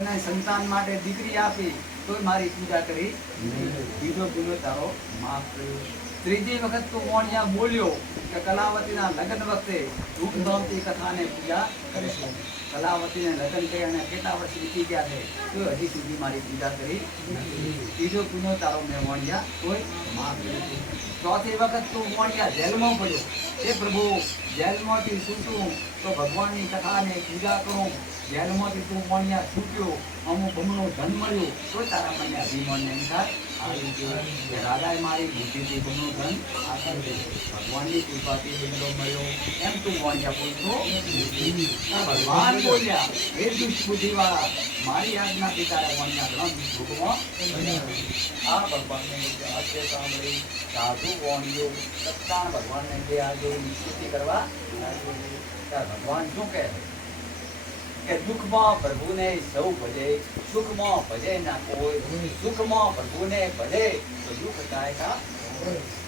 સંતાન માટે દીકરી આપી તો મારી પૂજા કરી બીજો ગુનો તારો માફ કર્યો. ત્રીજી વખત તું મોણિયા બોલ્યો કે કલાવતીના લગ્ન વખતે ધૂમધામથી કથાને પૂજા કરીશું. કલાવતીને લગ્ન કરી અને કેટલા વર્ષ વીતી ગયા છે તો હજી સુધી મારી પૂજા કરી નથી. ત્રીજો ગુનો તારો મેં મોણિયા કોઈ માફ કર્યો. ચોથી વખત તું મોણિયા જેલમાં પડ્યો. એ પ્રભુ જેલમાંથી છૂટું તો ભગવાનની કથાને પૂજા કરું. જેલમાંથી તું મોણિયા છૂટ્યો, અમુક બમણું ધન મળ્યું તો તારા મને અભિમાનને અનુસાર આવી ગયો કે રાજાએ મારી બુદ્ધિથી બમણું ધન આપ્યું છે. ભગવાનની કૃપાથી બંગલો મળ્યો એમ તું મોણિયા બોલતો. ભગવાન બોલ્યા, હે દુષ્ટ બુદ્ધિવાળા, મારી આજ્ઞાથી તારે મોણિયા ગ્રંથ ભોગવો. આ ભગવાનને અત્ય સાંભળી સાધુ વોણિયો સત્તાણ ભગવાનને જે આ જેવી સ્તુતિ કરવા ભગવાન શું કહે કે દુઃખમાં પ્રભુને સૌ ભજે, સુખમાં ભજે ના કોઈ. સુખમાં પ્રભુને ભજે તો દુઃખ જાય કા.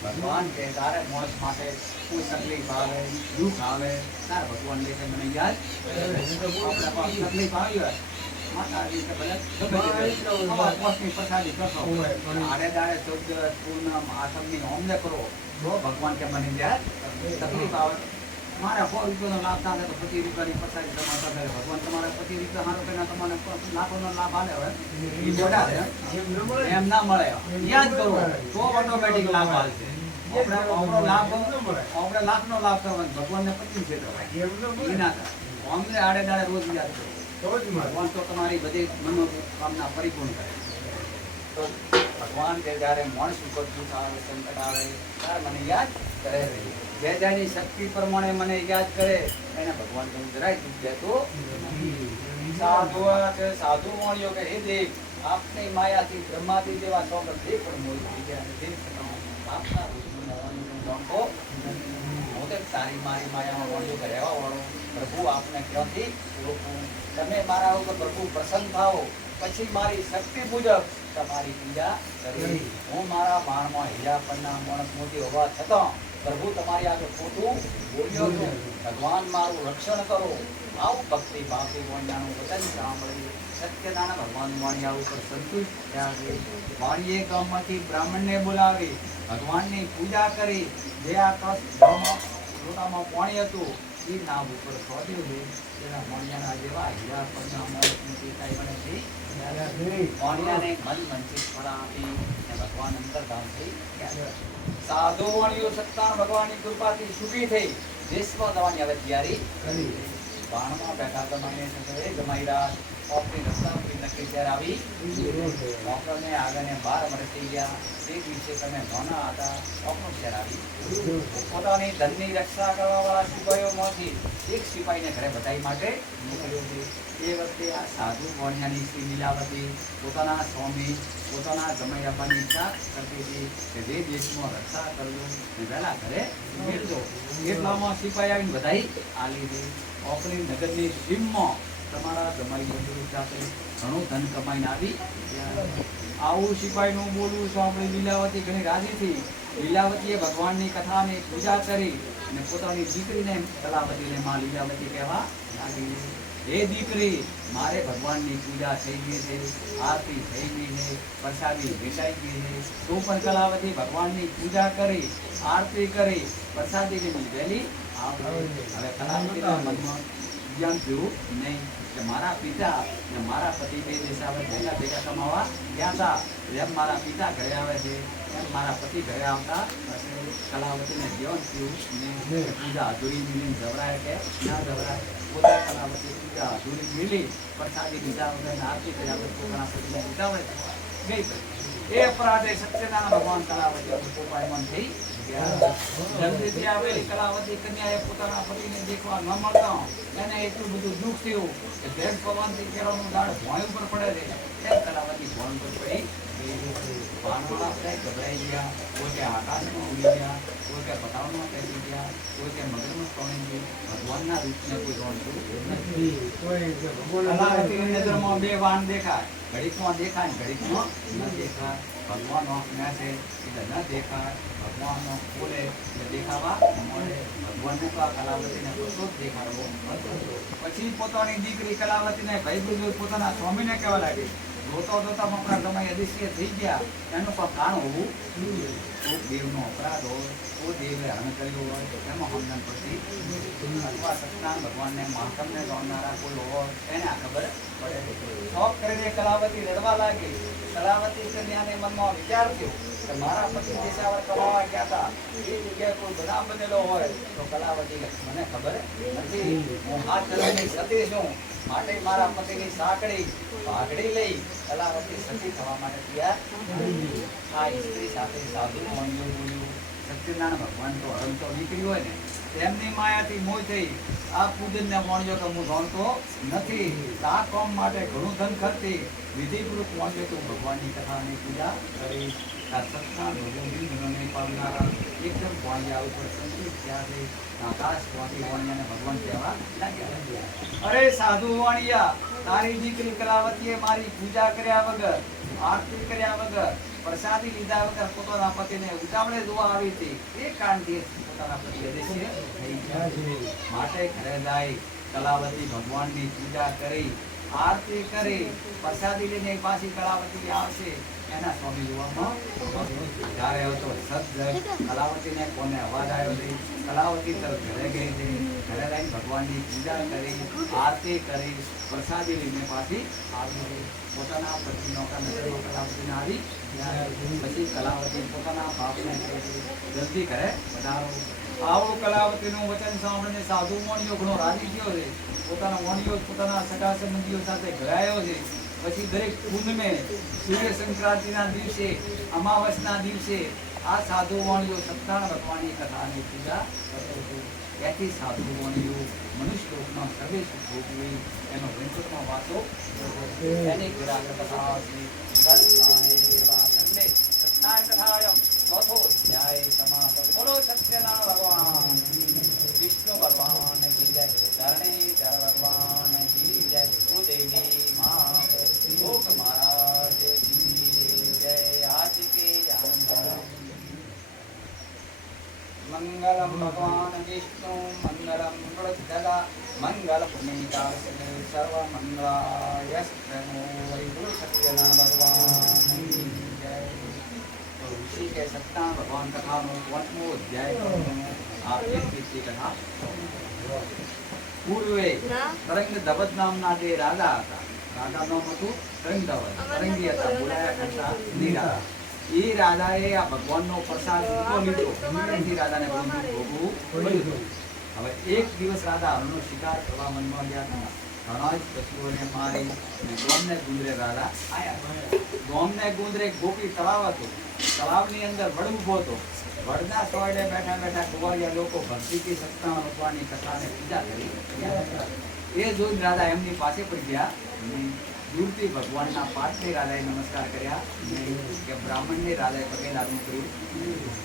ભગવાન કે તારે મોજ માટે કોઈ તકલીફ આવે, દુઃખ આવે, તારે ભગવાન લેશે મને યાદ. આપણા પાસે તકલીફ આવી હોય માતાજી કે ભલે સવાર પોસ્ટની પ્રસાદી કરશો, આડે દાડે 14 દિવસ પૂર્ણમ આઠમની હોમને કરો તો ભગવાન કે મને યાદ. તકલીફ આવે મારે 100 રૂપિયાનો લાભ થાય તો 25 રૂપિયાની પ્રસાદી તમારે કરે. ભગવાન તમારે 25 રૂપિયા 100 રૂપિયાના તમારે લાખોનો લાભ આલે હોય એ જોડા એમ ના મળે. યાદ કરો તો ઓટોમેટિક લાભ આવશે. આપણો લાભ આપણે લાખનો લાભ કરવાનો, ભગવાનને 25 છે એના અમને આડે દાડે રોજ યાદ કરો ભગવાન તો તમારી બધી મનોકામના પરિપૂર્ણ કરે. તો ભગવાન કે જ્યારે માણસ ઉપર દુઃખ આવે, સંકટ આવે ત્યારે મને યાદ કરે. જે જેની શક્તિ પ્રમાણે મને યાદ કરે એને ભગવાન તો જરાય દુઃખ દેતો નથી. સાધુ માણ્યો કે હે દેવ, આપની માયાથી બ્રહ્માથી જેવા સ્વગત તે પણ મોરી થઈ ગયા અને તે છતાં આપના જાણતો હું તો તારી મારી માયામાં વળ્યો કે રહેવા વાળો પ્રભુ આપને ક્યાંથી ઓળખું. તમે મારા ઉપર પ્રભુ પ્રસન્ન થાઓ પછી મારી શક્તિ મુજબ તમારી પૂજા કરી. હું મારા માણમાં હીરા પરના માણસ મોટી હોવા છતાં પ્રભુ તમારી આગળ ખોટું બોલ્યો છું. ભગવાન મારું રક્ષણ કરો. આવું ભક્તિ ભાવથી વાણિયાનું વચન સાંભળી સત્યનારાયણ ભગવાન વાણિયા ઉપર સંતુષ્ટ થયા છે. વાણીએ ગામમાંથી બ્રાહ્મણને બોલાવી ભગવાનની પૂજા કરી. જે આ લોટામાં પાણી હતું એ નાવ ઉપર છોડ્યું છે. તેના વાણિયાના જેવા હીરા પરના માણસ મોટી થાય મને છે. વાણિયાને મન મંચિત ફળા આપી અને ભગવાન અંતર્ધામ થઈ ગયા. સાધુ વાણીઓ સત્તાણ ભગવાનની કૃપાથી સુખી થઈ. દેશમાં દવાની હવે તૈયારી કરી. બાણમાં બેઠા જમાઈ રાત ઓપની રસ્તા નક્કી ત્યારે આવી. ડોક્ટરને આગળને 12 વર્ષ થઈ ગયા. તે દિવસે તમે નાના હતા ઓપનું ત્યારે આવી. પોતાની ધનની રક્ષા કરવા વાળા સિપાહીઓમાંથી એક સિપાહીને ઘરે બધાઈ માટે મોકલ્યો છે. એ વખતે આ સાધુ વાણિયાની શ્રી લીલાવતી પોતાના સ્વામી પોતાના જમાઈ આપવાની ઈચ્છા કરતી હતી કે જે દેશમાં રક્ષા કરવું એ વહેલા ઘરે મેળજો. એટલામાં સિપાહી આવીને બધાઈ આલી હતી. ઓપનિંગ નગરની સીમમાં તમારા જમાઈ બંધુ સાથે ઘણું ધન કમાઈને આવી. આવું સિપાહીનું બોલવું સાંભળી લીલાવતી ઘણી રાજી થઈ. લીલાવતીએ ભગવાનની કથાની પૂજા કરી અને પોતાની દીકરીને કલાવતીને માં લીલાવતી કહેવા લાગી. હે દીકરી, મારે ભગવાનની પૂજા થઈ ગઈ છે, આરતી થઈ ગઈ છે, પ્રસાદી વેચાઈ ગઈ છે. તો પણ કલાવતી ભગવાનની પૂજા કરી, આરતી કરી, પ્રસાદીની લીધેલી હવે કલાવતીના મનમાં જ્ઞાન થયું નહીં કે મારા પિતા અને મારા પતિ બે દેશાવે ભેગા ભેગા કમાવા ગયા હતા. જેમ મારા પિતા ઘરે આવે છે એમ મારા પતિ ઘરે આવતા કલાવતીને જીવન થયું ને પૂજા અધૂરી મિલી જવરાય કે ના જવરાય. પોતા કલાવતી પૂજા અધૂરી મિલી પ્રસાદી લીધા વગર આરતી કર્યા વગર પોતાના પતિને લીધા વગર ગઈ. એ અપરાધે સત્યનારાયણ ભગવાન કલાવતી પોપાયમાન થઈ ગયા. જલ્દીથી આવેલી કલાવતી કન્યાએ પોતાના પતિને દેખવા ન મળતા એને એટલું બધું દુઃખ થયું કે ભેગ પવનથી કેળવનું ઝાડ ભોંય ઉપર પડે છે એમ કલાવતી ભોંય ઉપર પડી. પાનવાળા બધા ગભરાઈ ગયા. કોઈ કે આકાશમાં ઉડી ગયા, કોઈ કે પટાવમાં બેસી ગયા, કોઈ કે મગરમાં પડી ગયું. ભગવાનના રૂપને કોઈ જોડતું નથી. કલાવતીની નજરમાં બે વાહન દેખાય. ઘડીકમાં દેખાય ને ઘડીકમાં ન દેખાય. ભગવાનનો આંખ છે એટલે ન દેખાય, ભગવાનનો બોલે એટલે દેખાવા મળે. ભગવાનને તો આ કલાવતીને બધો જ દેખાડવો હતો. પછી પોતાની દીકરી કલાવતીને ભાઈ પોતાના સ્વામીને કહેવા લાગી, જોતા જોતા આપણા સમય અદિશ્ય થઈ ગયા, એનું પણ કારણ હોવું જોઈએ. કોઈક દેવનો અપરાધ હોય, કોઈ દેવે હરણ કર્યું હોય, એમાં સમજણ પછી અથવા સત્યનારાયણ ભગવાનને મહાત્મને જાણનારા કોઈ હોય એને આ ખબર પડે. શોખ કરીને કલાવતી રડવા લાગી. કલાવતી કન્યાને મનમાં વિચાર થયો કે મારા પતિ દેશાવર કમાવા ગયા હતા, એ જગ્યાએ કોઈ બનાવ બનેલો હોય તો કલાવતી મને ખબર નથી. હું હાથ ધરીને સતી છું, માટે મારા પતિની સાંકળી ભાગડી લઈ કલાવતી સતી થવા માટે તૈયાર. આ સ્ત્રી સાથે સાધુ મોણિયું બોલ્યું. સત્યનારાયણ ભગવાન તો હરણ તો નીકળી હોય ને, તેમની માયાથી મોહ થઈ આ પૂજનને મોણિયો કે હું જાણતો નથી. આ કામ માટે ઘણું ધન ખર્ચી વિધિપૂર્વક મોણિયો તો ભગવાનની કથાની પૂજા કરી. આ સત્સંગ ભગવાનને પામનારા એકદમ મોણિયા ઉપર સંતુષ્ટ થયા છે. આકાશમાંથી મોણિયાને ભગવાન કહેવા લાગ્યા, અરે સાધુ મોણિયા, તારી દીકરી કલાવતીએ મારી પૂજા કર્યા વગર, આરતી કર્યા વગર, પ્રસાદી લીધા વગર પોતાના પતિને ઉતાવળે જોવા આવી હતી. એ કારણથી પોતાના પતિ અદિશ્ય થઈ ગયા છે. માટે ઘરે જાય કલાવતી ભગવાનની પૂજા કરી, આરતી કરી, પ્રસાદી લઈને પાછી કલાવતી આવશે. એના સ્વામી જોવામાં જ્યારે હતો સજ્જ કલાવતીને કોને અવાજ આવ્યો છે. કલાવતી તરફ ઘરે ગઈ છે. ઘરે જઈને ભગવાનની પૂજા કરી, આરતી કરી, પ્રસાદી લઈને પાછી આવી છે. પોતાના પતિનો નજરમાં કલાવતીને આવી. પછી કલાવતી પોતાના બાપને કહે છે, જલ્દી ઘરે પધારો. આવું કલાવતીનું વચન સાંભળીને સાધુ મોણિયો ઘણો રાજી થયો છે. પોતાના મોણિયો પોતાના સગા સંબંધીઓ સાથે ઘરે આવ્યો છે. પછી દરેક કુંડને સૂર્ય સંક્રાંતિના દિવસે, અમાવસના દિવસે આ સાધુ મોણિયો સત્યનારાયણ ભગવાનની કથાની પૂજા કરતો હતો. ત્યાંથી સાધુ મોણિયો મનુષ્ય લોકમાં સર્વે સુખ ભોગવી એનો વૈકુંઠમાં વાસો એની વિરાગ કથા સત્યનારાયણ કથાયમ ચોથો અધ્યાય સમાપ્ત. બોલો સત્યનારાયણ ભગવાન વિષ્ણુ ભગવાન કી જય, ધરણીધર ભગવાન કી જય, કુદેવી માત લોક મહારાજ કી જય. આજ કે મંગલમ ભગવાન વિષ્ણુ મંગલમ ગણધરા મંગલ પુનિતાસ્મે સર્વ મંગલાય સ્તનો વૈગુરુ સત્યનારાયણ ભગવાન કી જય. તો ઋષિ કે સત્યનારાયણ ભગવાન કથાનો 5મો અધ્યાય આ એક કથા. પૂર્વે તરંગ ધવત નામના જે રાજા હતા, રાજા નામ હતું તરંગ ધવત, તરંગી હતા, બોલાયા કરતા નીરા. એ રાજાએ આ ભગવાનનો પ્રસાદ લીધો. એથી રાજાને ભોગવું પડ્યું. હવે એક દિવસ રાજા હરણનો શિકાર કરવા મનમાં ગયા હતા. ઘણા જ પશુઓને મારી ગોમને ગુંદરે રાજા આવ્યા. ગોમને ગુંદરે ગોપી તળાવ હતું. તળાવની અંદર વડ ઉભો હતો. વડના સોયડે બેઠા બેઠા ગોવાળિયા લોકો ભક્તિથી સત્યનારાયણ ભગવાનની કથાને પૂજા કરી. એ જોઈને રાજા એમની પાસે પડી ગયા. દૂરથી ભગવાનના પાઠને રાજાએ નમસ્કાર કર્યા કે બ્રાહ્મણને રાજાએ પગે લાગુ કર્યું.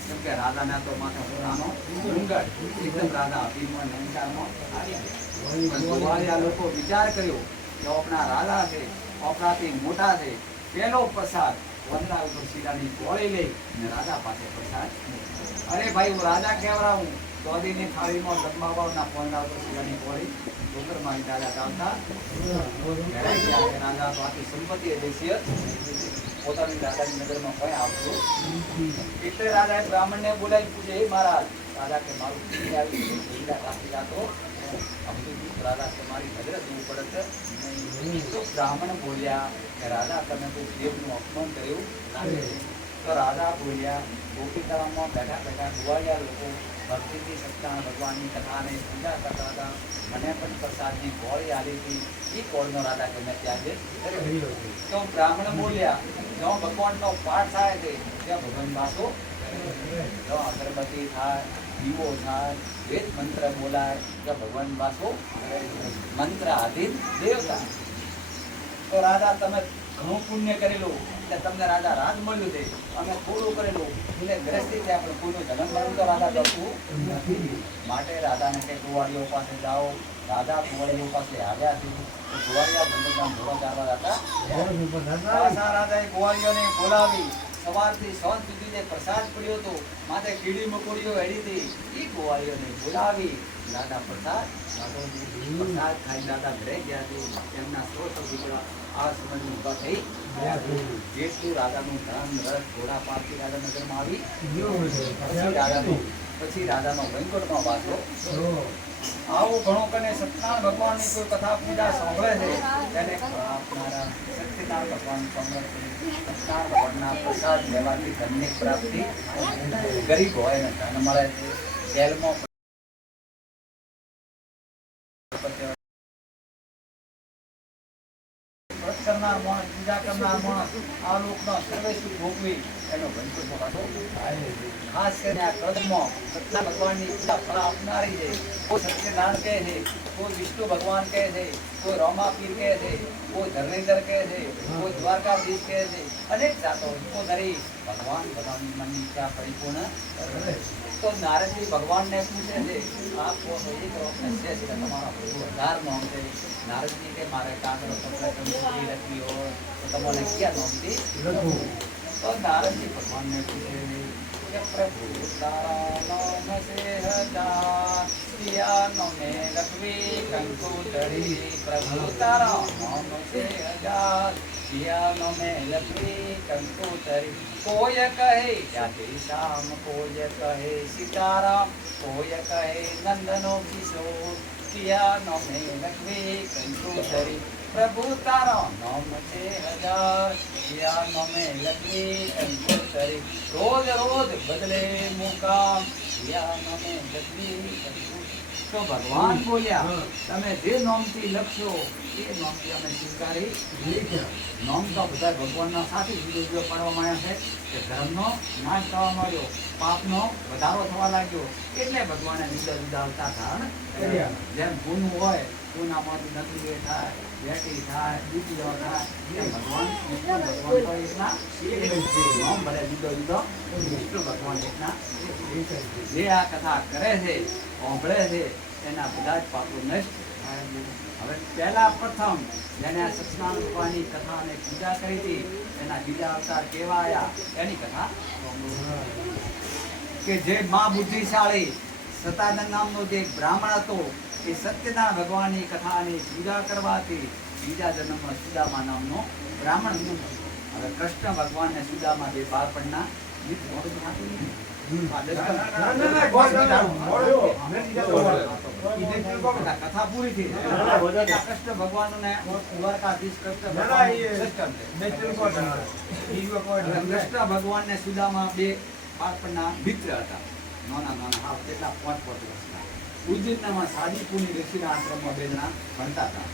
કેમ કે રાજાના તો માથે સોનાનો ડુંગર, એકદમ રાજા અભિમાન અહંકારમાં આવ્યા. ગોવાળિયા લોકો વિચાર કર્યો કે આપણા રાજા છે, આપણાથી મોટા છે, પહેલો પ્રસાદ વંદના ઉપર શીરાની કોળી લઈ અને રાજા પાસે પ્રસાદ. અરે ભાઈ, હું રાજા કહેવરાવું ચોદીની થાળીમાં જમવાના પોંડા ઉપર શીરાની કોળી ડુંગરમાં રાજા ચાલતા રાજા તો આખી સંપત્તિ અદિશ્ય પોતાની રાજાની નગરમાં કોઈ આવતું. એટલે રાજાએ બ્રાહ્મણને બોલાવી પૂછે, હે મહારાજ. રાજા કે મારું રાજા કે મારી નજરે જોવું પડે છે. તો બ્રાહ્મણ બોલ્યા કે રાજા તમે કોઈ દેવનું અપમાન કર્યું લાગે છે. તો રાજા બોલ્યા, ગોપીતળાવમાં બેઠા બેઠા ગોવાળિયા લોકો ભક્તિથી સત્યનારાયણ ભગવાનની કથાને પૂજા કરતા હતા. મને પણ પ્રસાદની કોળી આવી હતી. એ કોળનો રાજા કે મેં ત્યાગે કર્યો. તો બ્રાહ્મણ બોલ્યા, જો ભગવાનનો પાઠ થાય છે ત્યાં ભગવાન વાસો, જો અગરબત્તી થાય, દીવો થાય, વેદ મંત્ર બોલાય તો ભગવાન વાસો, મંત્ર આધીન દેવતા. તો રાજા તમે ઘણું પુણ્ય કરેલું એટલે તમને રાજા રાજ મળ્યું છે. અમે થોડું કરેલું એટલે ગ્રસ્તી છે, આપણે કોઈનો જન્મ મળ્યું તો રાજા કરતું નથી. માટે રાજાને કે ગોવાળીઓ પાસે જાઓ, રાજા કુંવરીઓ પાસે આવ્યા છે તો કુંવરિયા બંધુકામ ધોરણ ચાલવા હતા પાછા રાજાએ કુંવરીઓને બોલાવી સવારથી સાંજ સુધી જે પ્રસાદ પડ્યો હતો માથે કીડી મકોડીઓ હેડી હતી એ કુંવરીઓને બોલાવી દાદા પ્રસાદ ખાઈ દાદા ઘરે ગયા છે એમના સોળ દીકરા આ સમયની ઉભા થઈ જેટલું રાજાનું ધન રસ ઘોડા પારથી રાજાનગરમાં આવી પછી રાજાનો વેંકટનો બાજો આવું ઘણું કને સત્યનારાયણ ભગવાનની કોઈ કથા પૂજા સાંભળે છે તેને આપનારા સત્યનારાયણ ભગવાન સાંભળે છે સત્યનારાયણ ભગવાનના પ્રસાદ લેવાથી ધનની પ્રાપ્તિ ગરીબ હોય ને ધન મળે છે જેલમાં કરનાર માણસ પૂજા કરનાર માણસ આ લોકનો સર્વે સુખ ભોગવી એનો ભંકુર પાછો ખાસ કરીને આ કર્મમાં સત્ય ભગવાનની પૂજા ફળ આપનારી છે કોઈ સત્યનારાયણ કહે છે કોઈ વિષ્ણુ ભગવાન કહે છે કોઈ રોમાપીર કહે છે કોઈ ધર્મેન્દ્ર કહે છે કોઈ દ્વારકાધીશ કહે છે અનેક જાતો કોઈ ધરી ભગવાન ભગવાનની મનની ઈચ્છા પરિપૂર્ણ તો નારદજી ભગવાનને પૂછે છે આપ કહો એક રહસ્ય છે તમારા પ્રભુ 18 નામ છે નારદજી કે મારે કાગળ પત્ર કંકોત્રી લખવી હોય તો તમારે ક્યાં નામથી તો નારદજી ભગવાનને પૂછે કે પ્રભુ તારા નામ છે હજાર નો મે લખવી કંકોત્રી પ્રભુ તારા નામ છે હજાર નો મે લખવી કંકોત્રી કોઈ કહે જાતિ શ્યામ કોઈ કહે સીતારામ કોઈ કહે નંદનો કિશોર નો મે લખવી કંકોત્રી પ્રભુ તારા નામ છે હજાર નો મે લખવી કંકોત્રી રોજ રોજ બદલે મુકામ નો મે લખવી કંકોત્રી તો ભગવાન બોલ્યા તમે જે નામથી લખશો એ નામથી અમે સ્વીકારી નામ તો બધા ભગવાનના સાથે જુદો જુદો પાડવા માંડ્યા છે કે ધર્મનો નાશ થવા માંડ્યો પાપનો વધારો થવા લાગ્યો એટલે ભગવાને જુદા જુદા અવતાર ધારણ કર્યા જેમ ગુનું હોય ગુનામાંથી નદી થાય બેટી થાય દીકરીઓ થાય એમ ભગવાન ભગવાન તો એકના નામ ભલે જુદો જુદો વિષ્ણુ ભગવાન એકના જે આ કથા કરે છે સાંભળે છે એના બધા જ પાપો નષ્ટ થાય. હવે પહેલા પ્રથમ જેને આ સત્યનારાયણ ભગવાનની કથા અને પૂજા કરી હતી એના બીજા અવતાર કેવા આવ્યા એની કથા કે જે મા બુદ્ધિશાળી સતાનંદ નામનો જે બ્રાહ્મણ હતો એ સત્યનારાયણ ભગવાનની કથાની પૂજા કરવાથી બીજા જન્મમાં સુદામા નામનો બ્રાહ્મણ બન્યો. હવે કૃષ્ણ ભગવાનને સુદામા બે બાળપણના કથા પૂરી થઈ. કૃષ્ણ ભગવાન ને દ્વારકાધીશ કૃષ્ણ ભગવાન ને સુદામા બે બાળપણના મિત્ર હતા. નાના નાના હાવ કેટલા 5-5 વર્ષના. ઉજ્જૈનમાં સાદીપુરની ઋષિના આશ્રમમાં બે જણા ભણતા હતા.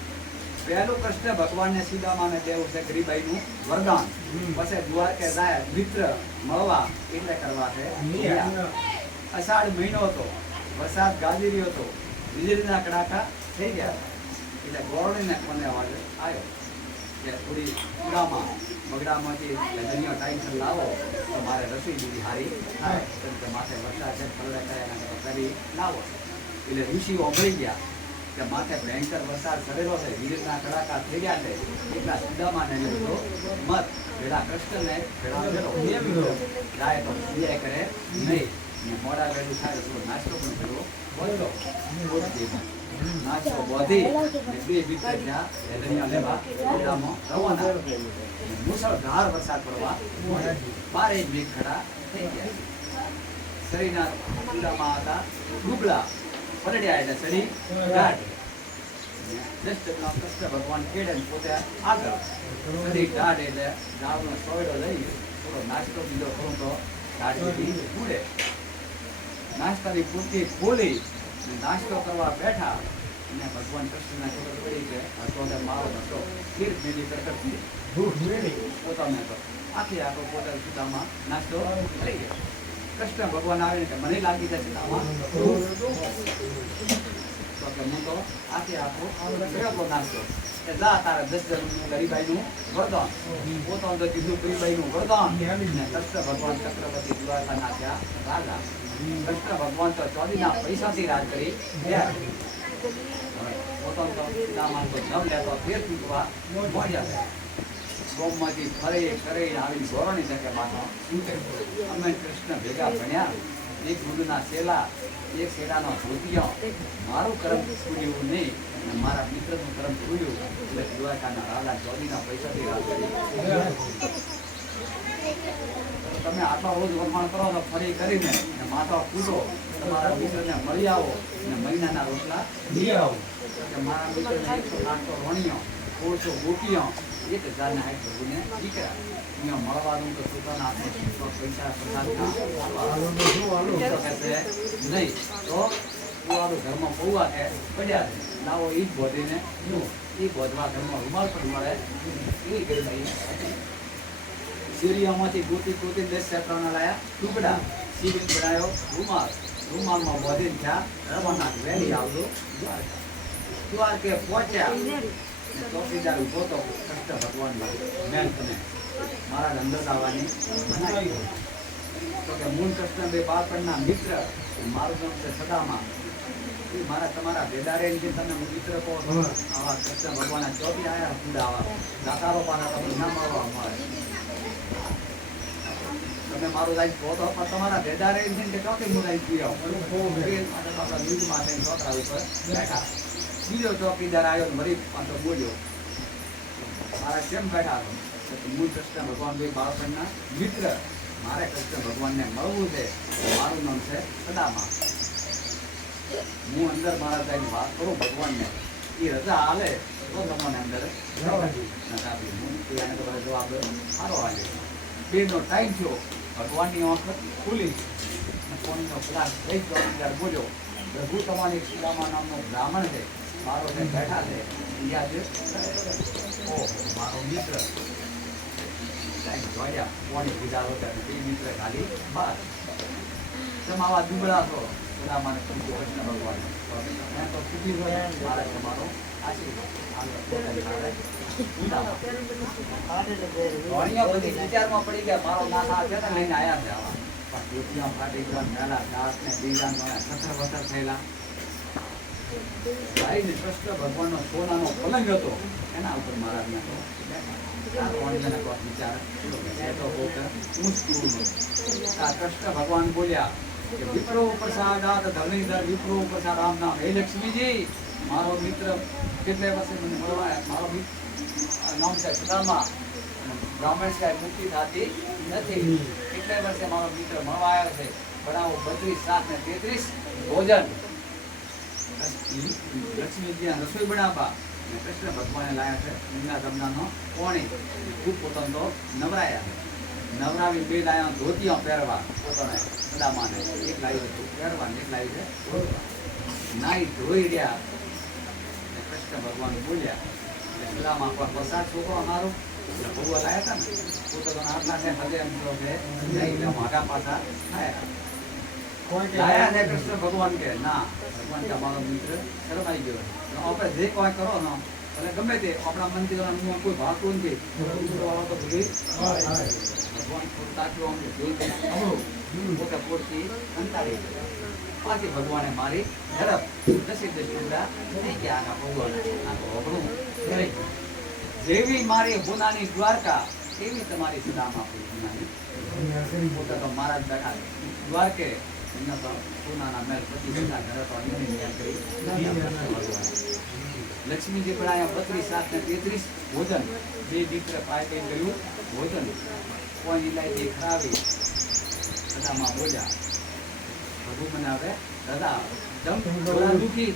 પહેલું કૃષ્ણ ભગવાનને સુદામાને દેવું છે ગરીબાઈનું વરદાન. પછી દ્વારકે જાય મિત્ર મળવા એટલે કરવા છે. અષાઢ મહિનો હતો, વરસાદ ગાજી રહ્યો હતો, વીજળીના કડાકા થઈ ગયા એટલે ગોળણીને કોને અવાજ આવ્યો કે થોડી બગડામાંથી લગનીઓ ટાઈમ લાવો તો મારે રસોઈ બીજી સારી થાય. કે માથે વરસાદ છે પલડે કરે એના કરી લાવો. એટલે ઋષિ ઓગળી ગયા કે માથે ભયંકર વરસાદ ચડેલો છે, વીજળીના કડાકા થઈ ગયા છે. એટલા સુદામાને લીધો મત પેલા કૃષ્ણને જાય તો પીએ કરે નહીં. મોડા વેલું થાય તો નાસ્તો પણ કર્યો બોલો નાસ્તો બોધી બે મિત્ર જ્યાં લેવા રવાના. મુસળધાર વરસાદ પડવા 12 મેઘ ખડા થઈ ગયા. શરીરના સુદામા હતા ડુબળા પરડ્યા એટલે શરીર ગાઢ. કૃષ્ણ ભગવાન ખેડે પોતે આગળ શરીર ગાઢ એટલે ગાળનો સોયડો લઈ થોડો નાસ્તો બીજો થોડો તો ગાઢી ઉડે. નાસ્તાની પૂરતી બોલી નાસ્તો કરવા બેઠા અને ભગવાન કૃષ્ણને ખબર પડી કે હતો મારો હતો ખીર મેલી કરકરતી ભૂખ મેળી પોતાને તો આખો પોતે સુદામાં નાસ્તો લઈ ગયા. કૃષ્ણ ભગવાન આવે કે મને લાગી જશે આમાં તો કે હું તો આખો નાસ્તો જા તારા 10 જણનું ગરીબાઈનું વરદાન પોતાનું તો કીધું ગરીબાઈનું વરદાન. કૃષ્ણ ભગવાન ચક્રવર્તી દ્વારકા નાખ્યા રાજા. કૃષ્ણ ભગવાન તો ચોરીના પૈસાથી રાજ કરી ગયા. પોતાનો સુદામા તો જમ લેતો ફેર તૂટવા મળ્યા છે. ગોમમાંથી ફરી કરી આવી ગોરણી શકે માથો અમે કૃષ્ણ ભેગા ભણ્યા, એક ગુરુના શેલા, એક શેલાનો ધોતિયો. મારું કર્મ છૂટ્યું નહીં અને મારા મિત્રનું કર્મ છૂટ્યું એટલે દ્વારકાના રાજા ચોરીના પૈસાથી રાજ કરી. તમે આટલા રોજ વખાણ કરો તો ફરી કરીને માથા ફૂટો, તમારા મિત્રને મળી આવો અને મહિનાના રોટલા લઈ આવો. કે મારા મિત્રને 108 રોણીઓ, 1600 ગોપીઓ, 1060 પ્રભુને દીકરા અહીંયા મળવાનું તો પોતાના હાથમાં પૈસા પ્રસાદ નહીં તો પુવાડું ઘરમાં પૌવા કે પડ્યા છે, લાવો એ જ બોધીને એ બોધવા ઘરમાં રૂમાલ પણ મળે એવી કરી શેરીઓમાંથી ગોતી ગોતી 10 સેકરાના લાયા ટુકડા, સીવીને બનાવ્યો રૂમાલ, રૂમાલમાં બોધીને થયા રવાના વહેલી આવજો દ્વારકે પહોંચ્યા. ચોકીદાર ઉભો તો કૃષ્ણ ભગવાન બેન તમે મારા અંદર આવવાની મનાઈ તો કે મૂળ કૃષ્ણ બે બાળપણના મિત્ર, મારું નામ છે સદામા, એ મારા તમારા ભેદારે જે તમે મિત્ર કહો છો આવા કૃષ્ણ ભગવાનના ચોથી આયા પૂડા આવા દાતારો પાના તમને ના મળવા મળે. તમે મારું લાઈન કહો તો પણ તમારા ભેદારે કે ચોથી હું લાઈન પી આવું પાછા યુદ્ધ માટે છોકરા ઉપર બેઠા. બીજો ચોકીદાર આવ્યો મરી પાછો બોલ્યો મારા કેમ બેઠા છો? મૂળ કૃષ્ણ ભગવાન બે બાળપણના મિત્ર, મારે કૃષ્ણ ભગવાનને મળવું છે, મારું નામ છે સદામા. હું અંદર મારા જઈને વાત કરું ભગવાનને, એ રજા હાલે તો તમને અંદર જવાબ સારો હાલે. બેનો ટાઈમ થયો, ભગવાનની આંખ ખુલી, કોણીનો ક્લાસ થઈ ચોકીદાર બોલ્યો પ્રભુ તમારી સદામા નામનો બ્રાહ્મણ છે, મારો જે બેઠા છે યાદ ઓહો મારો મિત્ર જોયા કોની કીધા હતો તે મિત્ર ખાલી બહાર તમે આવા દુબળા છો બધા મને કૃષ્ણ ભગવાન મેં તો કીધી હોય મારા તમારો આશીર્વાદ વિચારમાં પડી ગયા મારો નાથ છે ને લઈને આવ્યા છે આવા પણ ધોતિયા ફાટી ગયા મેલા દાસ ને બીજા સતર વતર થયેલા. ભાઈ કૃષ્ણ ભગવાનનો સોનાનો પલંગ હતો એના ઉપર મારા કૃષ્ણ ભગવાન બોલ્યા કે વિપ્રો પ્રસાદાત ધરણીધર વિપ્રો પ્રસાદ રામ નામ. હે લક્ષ્મીજી, મારો મિત્ર કેટલે વર્ષે મને મળવા, મારો નામ છે સદામા, બ્રાહ્મણ સિવાય મુક્તિ થતી નથી. કેટલે વર્ષે મારો મિત્ર મળવા આવ્યો છે, બનાવો 32 શાક ને 33 ભોજન. લક્ષ્મીજી રસોઈ બનાવવા કૃષ્ણ ભગવાને લાયા છે ગંગા જમનાનો કોણી, ખૂબ પોતાનો નવરાયા છે. નવરાવી બે લાયા ધોતિયા પહેરવા પોતાને સદામાને, એક લાવ્યું હતું પહેરવા એક લાવી છે નાઈ ધોઈ રહ્યા. કૃષ્ણ ભગવાન બોલ્યા સદામા પર વરસાદ છોકરો અમારો ભગવા લાયા હતા ને પોતાના આટલા છે હજે એમ કહો કે નહીં માગા પાછા લાયા છે. કૃષ્ણ ભગવાન કે ના, ભગવાન તમારો મિત્ર શરમાઈ ગયો, આપણે જે કોઈ કરો ને અને ગમે તે આપણા મનથી કોઈ ભાગતું નથી તો બધી ભગવાન તાક્યો અમને જોઈ પોતે પોતથી અંતાડી પાછી ભગવાને મારી ઝડપ 10 ટુકડા થઈ ગયા આખા ભગવાન આખો અઘરું થઈ. જેવી મારી ગુનાની દ્વારકા એવી તમારી સદામા પૂરી પોતે તો મારા જ બેઠા દ્વારકે સોનાના મહેલ 25 ઘર તો લક્ષ્મીજી પણ અહીંયા 32 શાક ને 33 ભોજન, બે દીકરા પાય કઈ ગયું ભોજન, કોઈ ઇલાયચી ખરાવી. સદામા બોલ્યા પ્રભુ મને હવે દાદા દુખી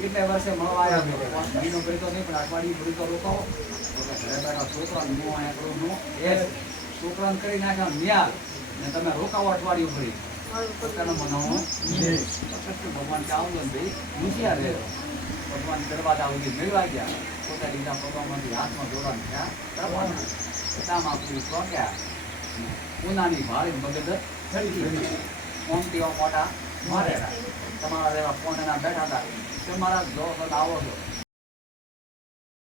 કેટલા વર્ષે મળવા આવ્યા, મહિનો ભરી તો નહીં પણ અઠવાડિયું ભરી તો રોકાવો. ઘરે બેઠા છોકરા છોકરાને કરી નાખ્યા ન્યાલ ને તમે રોકાવો અઠવાડિયું ભરી ભગવાન કે આવું ને ભાઈ મૂક્યા રહે. ભગવાન દરવાજા સુધી મેળવા ગયા, પોતા લીધા પગમાંથી હાથમાં જોડાણ થયા. સદામા પૂરી ચોક્યા, ઉનાની ભાળી મગજ ચડી કોમટીઓ મોટા મારેલા. તમારા જેવા ફોન એના બેઠા હતા તમારા જો આવો છો